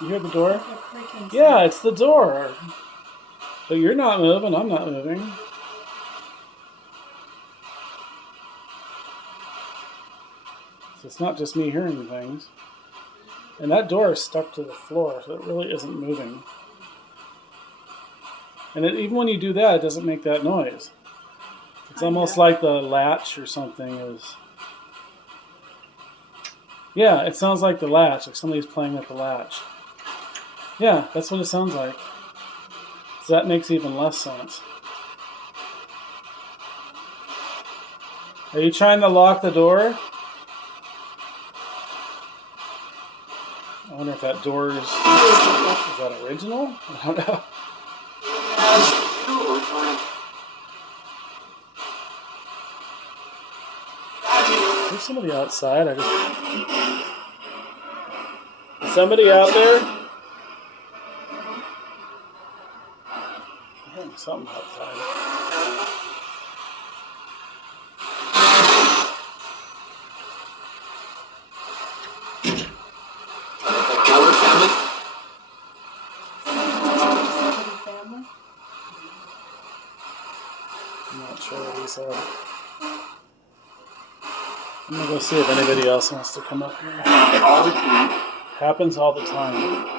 You hear the door? It's like a creaking Yeah, sound. it's the door. But you're not moving, I'm not moving. So it's not just me hearing things. And that door is stuck to the floor, so it really isn't moving. And even when you do that, it doesn't make that noise. It's almost like the latch or something is... Yeah, it sounds like the latch, like somebody's playing with the latch. Yeah, that's what it sounds like. So that makes even less sense. Are you trying to lock the door? I wonder if that door is that original? I don't know. There's somebody outside. Is somebody out there? I'm hearing something outside. I'm not sure what he said. I'm gonna go see if anybody else wants to come up here. Happens all the time.